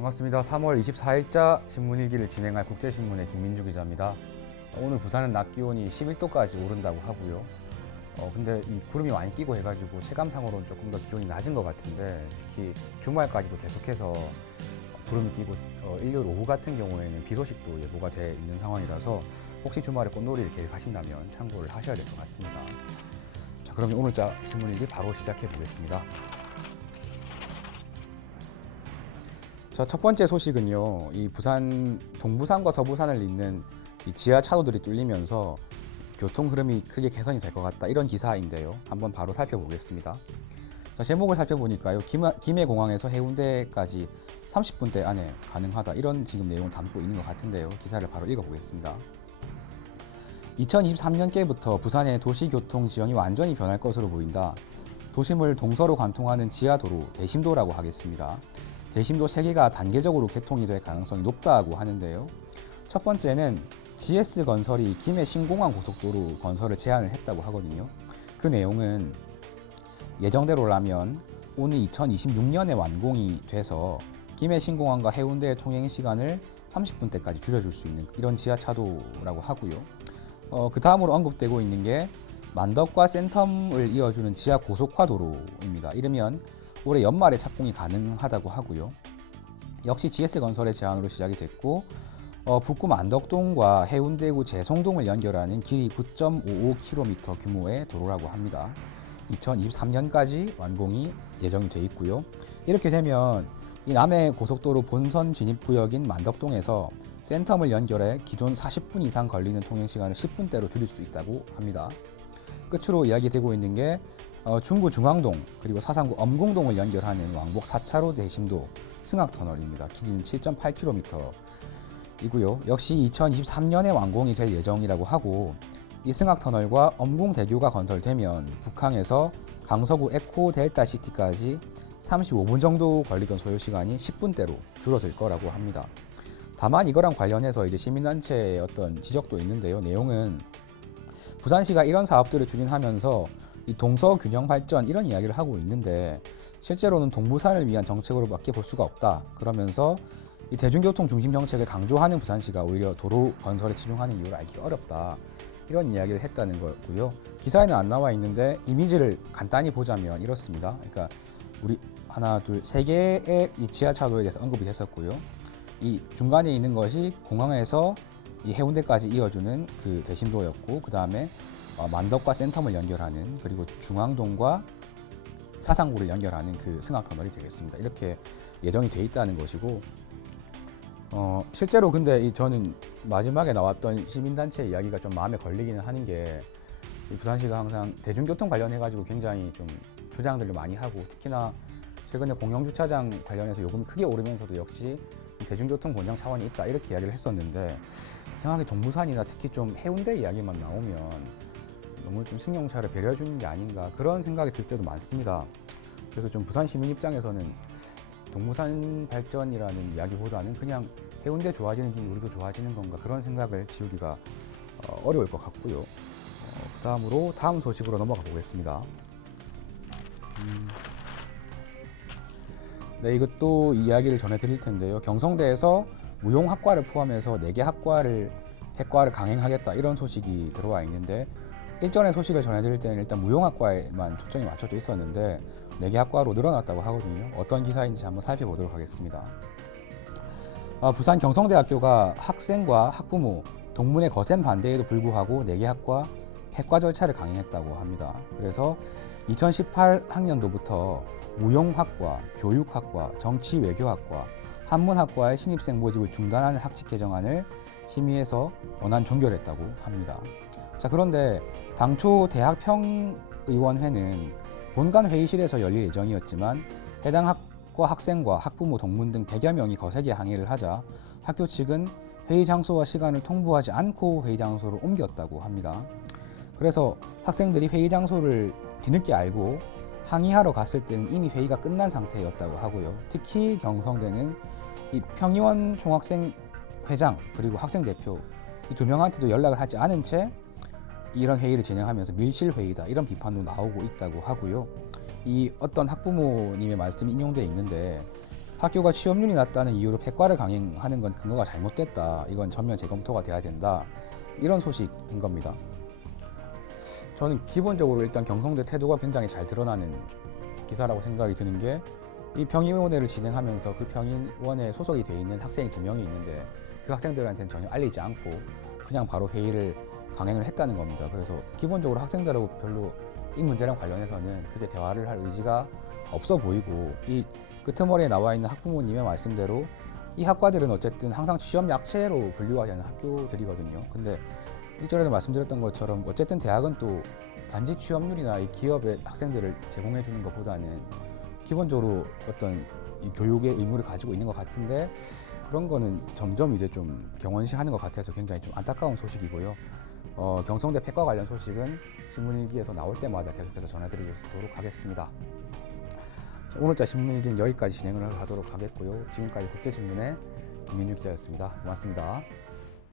반갑습니다. 3월 24일자 신문일기를 진행할 국제신문의 김민주 기자입니다. 오늘 부산은 낮 기온이 11도까지 오른다고 하고요. 근데 이 구름이 많이 끼고 해가지고 체감상으로는 조금 더 기온이 낮은 것 같은데, 특히 주말까지도 계속해서 구름이 끼고 일요일 오후 같은 경우에는 비 소식도 예보가 돼 있는 상황이라서 혹시 주말에 꽃놀이를 계획하신다면 참고를 하셔야 될 것 같습니다. 자, 그럼 오늘자 신문일기 바로 시작해 보겠습니다. 자, 첫 번째 소식은요, 이 부산 동부산과 서부산을 잇는 이 지하 차도들이 뚫리면서 교통 흐름이 크게 개선이 될 것 같다, 이런 기사인데요. 한번 바로 살펴보겠습니다. 자, 제목을 살펴보니까요, 김해공항에서 해운대까지 30분대 안에 가능하다, 이런 지금 내용을 담고 있는 것 같은데요. 기사를 바로 읽어보겠습니다. 2023년께부터 부산의 도시교통 지형이 완전히 변할 것으로 보인다. 도심을 동서로 관통하는 지하도로 대심도라고 하겠습니다. 대심도 3개가 단계적으로 개통이 될 가능성이 높다고 하는데요. 첫 번째는 GS건설이 김해 신공항 고속도로 건설을 제안을 했다고 하거든요. 그 내용은 예정대로라면 오는 2026년에 완공이 돼서 김해 신공항과 해운대의 통행 시간을 30분대까지 줄여줄 수 있는 이런 지하차도라고 하고요. 그 다음으로 언급되고 있는 게 만덕과 센텀을 이어주는 지하 고속화도로입니다. 이르면 올해 연말에 착공이 가능하다고 하고요. 역시 GS건설의 제안으로 시작이 됐고, 북구 만덕동과 해운대구 재송동을 연결하는 길이 9.55km 규모의 도로라고 합니다. 2023년까지 완공이 예정이 돼 있고요. 이렇게 되면 이 남해 고속도로 본선 진입구역인 만덕동에서 센텀을 연결해 기존 40분 이상 걸리는 통행시간을 10분대로 줄일 수 있다고 합니다. 끝으로 이야기되고 있는 게 중구 중앙동 그리고 사상구 엄궁동을 연결하는 왕복 4차로 대심도 승악터널입니다. 길이는 7.8km이고요. 역시 2023년에 완공이 될 예정이라고 하고, 이 승악터널과 엄궁대교가 건설되면 북항에서 강서구 에코 델타시티까지 35분 정도 걸리던 소요시간이 10분대로 줄어들 거라고 합니다. 다만 이거랑 관련해서 이제 시민단체의 어떤 지적도 있는데요. 내용은 부산시가 이런 사업들을 추진하면서 이 동서 균형 발전 이런 이야기를 하고 있는데, 실제로는 동부산을 위한 정책으로밖에 볼 수가 없다. 그러면서 이 대중교통 중심 정책을 강조하는 부산시가 오히려 도로 건설에 치중하는 이유를 알기 어렵다, 이런 이야기를 했다는 거고요. 기사에는 안 나와 있는데 이미지를 간단히 보자면 이렇습니다. 그러니까 우리 하나, 둘, 3개의 이 지하차도에 대해서 언급이 됐었고요. 이 중간에 있는 것이 공항에서 이 해운대까지 이어주는 그 대심도였고, 그 다음에 만덕과 센텀을 연결하는, 그리고 중앙동과 사상구를 연결하는 그 승악터널이 되겠습니다. 이렇게 예정이 돼 있다는 것이고, 실제로 근데 저는 마지막에 나왔던 시민단체 이야기가 좀 마음에 걸리기는 하는 게, 부산시가 항상 대중교통 관련해가지고 굉장히 좀 주장들을 많이 하고, 특히나 최근에 공영주차장 관련해서 요금이 크게 오르면서도 역시 대중교통 권장 차원이 있다, 이렇게 이야기를 했었는데, 이상하게 동부산이나 특히 좀 해운대 이야기만 나오면 너무 좀 승용차를 배려해 주는 게 아닌가, 그런 생각이 들 때도 많습니다. 그래서 좀 부산 시민 입장에서는 동부산 발전이라는 이야기보다는 그냥 해운대 좋아지는 게 우리도 좋아지는 건가, 그런 생각을 지우기가 어려울 것 같고요. 그 다음으로 다음 소식으로 넘어가 보겠습니다. 네, 이것도 이야기를 전해드릴 텐데요. 경성대에서 무용학과를 포함해서 4개 학과를 강행하겠다, 이런 소식이 들어와 있는데, 일전에 소식을 전해드릴 때는 일단 무용학과에만 초점이 맞춰져 있었는데 4개 학과로 늘어났다고 하거든요. 어떤 기사인지 한번 살펴보도록 하겠습니다. 부산 경성대학교가 학생과 학부모, 동문의 거센 반대에도 불구하고 4개 학과 핵과 절차를 강행했다고 합니다. 그래서 2018학년도부터 무용학과, 교육학과, 정치외교학과, 한문학과의 신입생 모집을 중단하는 학칙 개정안을 심의해서 원안 종결했다고 합니다. 자, 그런데 당초 대학평의원회는 본관 회의실에서 열릴 예정이었지만 해당 학과 학생과 학부모, 동문 등 100여 명이 거세게 항의를 하자 학교 측은 회의 장소와 시간을 통보하지 않고 회의 장소를 옮겼다고 합니다. 그래서 학생들이 회의 장소를 뒤늦게 알고 항의하러 갔을 때는 이미 회의가 끝난 상태였다고 하고요. 특히 경성대는 이 평의원 총학생 회장 그리고 학생 대표 이 2명한테도 연락을 하지 않은 채 이런 회의를 진행하면서 밀실 회의다, 이런 비판도 나오고 있다고 하고요. 이 어떤 학부모님의 말씀이 인용되어 있는데, 학교가 취업률이 낮다는 이유로 폐과를 강행하는 건 근거가 잘못됐다. 이건 전면 재검토가 돼야 된다. 이런 소식인 겁니다. 저는 기본적으로 일단 경성대 태도가 굉장히 잘 드러나는 기사라고 생각이 드는 게, 이 평의위원회를 진행하면서 그 평의원에 소속이 돼 있는 학생이 2명이 있는데 그 학생들한테는 전혀 알리지 않고 그냥 바로 회의를 강행을 했다는 겁니다. 그래서 기본적으로 학생들하고 별로 이 문제랑 관련해서는 크게 대화를 할 의지가 없어 보이고, 이 끄트머리에 나와 있는 학부모님의 말씀대로 이 학과들은 어쨌든 항상 취업 약체로 분류가 되는 학교들이거든요. 근데 일전에도 말씀드렸던 것처럼 어쨌든 대학은 또 단지 취업률이나 이 기업의 학생들을 제공해 주는 것보다는 기본적으로 어떤 이 교육의 의무를 가지고 있는 것 같은데, 그런 거는 점점 이제 좀 경원시하는 것 같아서 굉장히 좀 안타까운 소식이고요. 경성대 폐과 관련 소식은 신문일기에서 나올 때마다 계속해서 전해드리도록 하겠습니다. 오늘자 신문일기는 여기까지 진행을 하도록 하겠고요. 지금까지 국제신문의 김민주 기자였습니다. 고맙습니다.